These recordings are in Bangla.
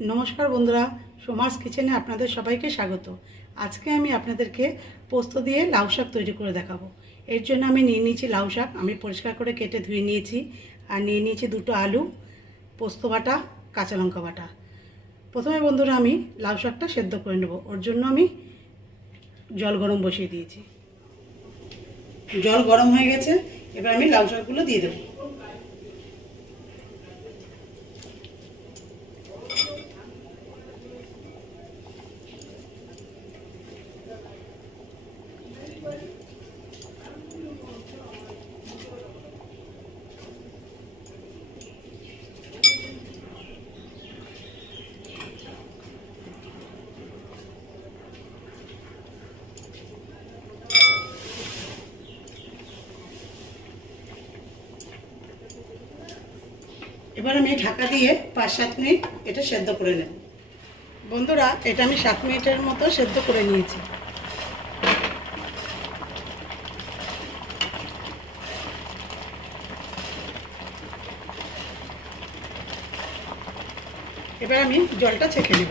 নমস্কার বন্ধুরা, সোমাস কিচেনে আপনাদের সবাইকে স্বাগত। আজকে আমি আপনাদেরকে পোস্ত দিয়ে লাউ শাক তৈরি করে দেখাবো। এর জন্য আমি নিয়ে নিয়েছি লাউ শাক, আমি পরিষ্কার করে কেটে ধুয়ে নিয়েছি। আর নিয়ে নিয়েছি দুটো আলু, পোস্ত বাটা, কাঁচা লঙ্কা বাটা। প্রথমে বন্ধুরা আমি লাউ শাকটা সেদ্ধ করে নেব। ওর জন্য আমি জল গরম বসিয়ে দিয়েছি। জল গরম হয়ে গেছে, এবার আমি লাউ শাকগুলো দিয়ে দেবো। এবার আমি ঢাকা দিয়ে 5-7 মিনিট এটা সেদ্ধ করে নেব। বন্ধুরা, এটা আমি 7 মিনিটের মতো সেদ্ধ করে নিয়েছি। এবার আমি জলটা ছেঁকে নেব।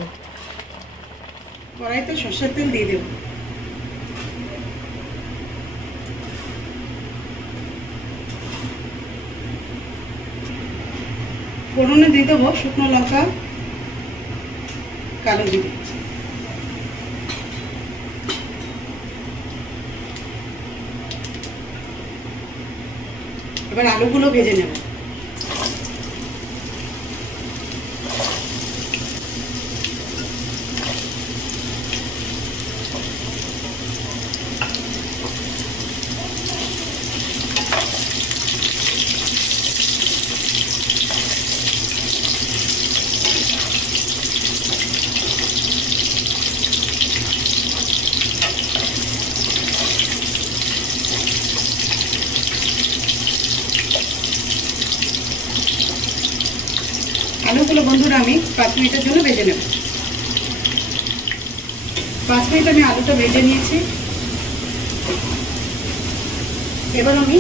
কড়াইতে সরষের তেল দিয়ে দেব। ফোড়নে দিয়ে দেবো শুকনো লঙ্কা, কালো জিরে। এবার আলুগুলো ভেজে নেব। আলুগুলো বন্ধুরা আমি 5 মিনিটের জন্য ভেজে নেব। 5 মিনিট আমি আলুটা ভেজে নিয়েছি। এবার আমি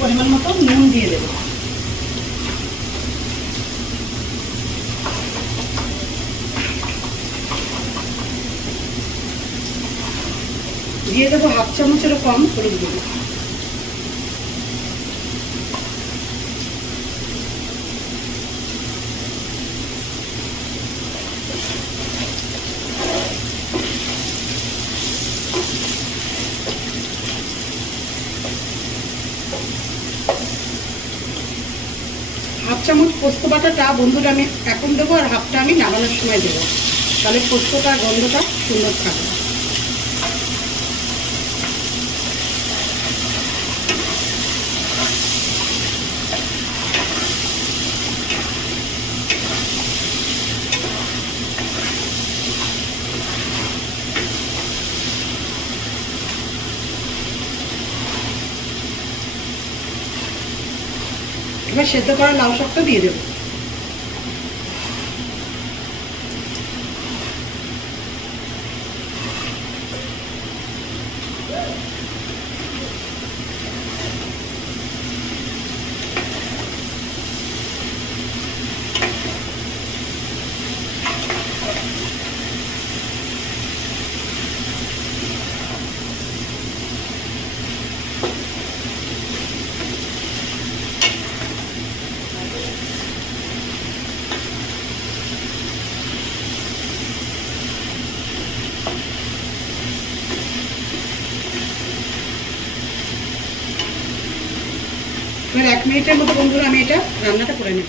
পরিমাণ মতো নুন দিয়ে দেব। দিয়ে দেবো 1/2 চামচেরও কম হলুদ গুঁড়ো। হাফ চামচ পোস্ত বাটাটা বন্ধুরা আমি এখন দেবো, আর হাফটা আমি নামানোর সময় দেবো, তাহলে পোস্তটার গন্ধটা সুন্দর থাকবে। এবার সেদ্ধ করা লাউ শাকটা দিয়ে দেবো। এবার 1 মিনিটের মতো বন্ধুরা আমি এটা রান্নাটা করে নেব।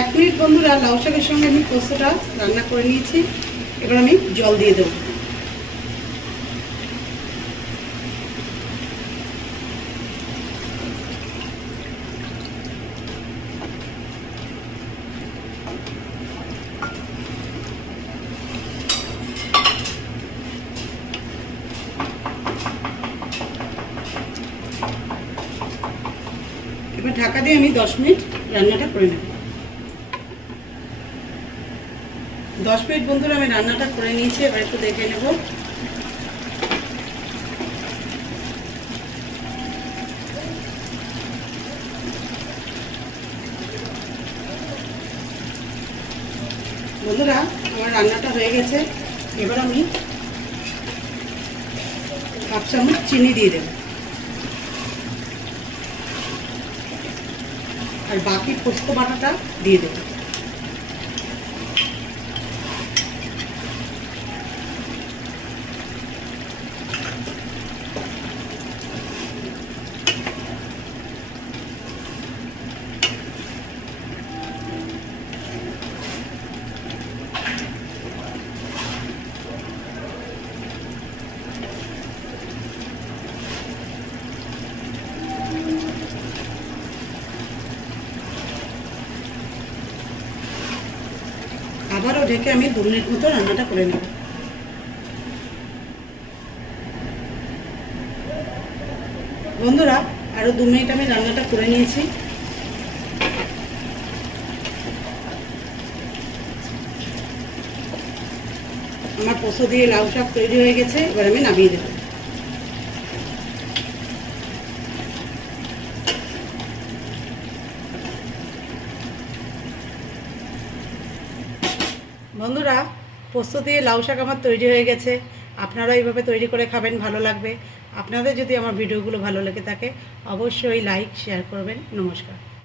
1 মিনিট বন্ধুরা লাউ শাকের সঙ্গে আমি পোস্তটা রান্না করে নিয়েছি। এবার আমি জল দিয়ে দেবো। এবার ঢাকা দিয়ে আমি 10 মিনিট রান্নাটা করে নেব। 10 মিনিট বন্ধুরা আমি রান্নাটা করে নিয়েছি। এবার একটু দেখে নেব। বন্ধুরা, আমার রান্নাটা হয়ে গেছে। এবার আমি হাফ চামচ চিনি দিয়ে দেব, আর বাকি পোস্ত বাটাটা দিয়ে দেব। আবারও ঢেকে আমি 2 মিনিট মতো রান্নাটা করে নেব। বন্ধুরা, আরও 2 মিনিট আমি রান্নাটা করে নিয়েছি। আমার পোস্ত দিয়ে লাউ শাক তৈরি হয়ে গেছে। এবার আমি নামিয়ে দেব। বন্ধুরা, পোস্ত দিয়ে লাউ শাক আমার তৈরি হয়ে গেছে। আপনারা এইভাবে তৈরি করে খাবেন, ভালো লাগবে। আপনাদের যদি আমার ভিডিওগুলো ভালো লেগে থাকে অবশ্যই লাইক শেয়ার করবেন। নমস্কার।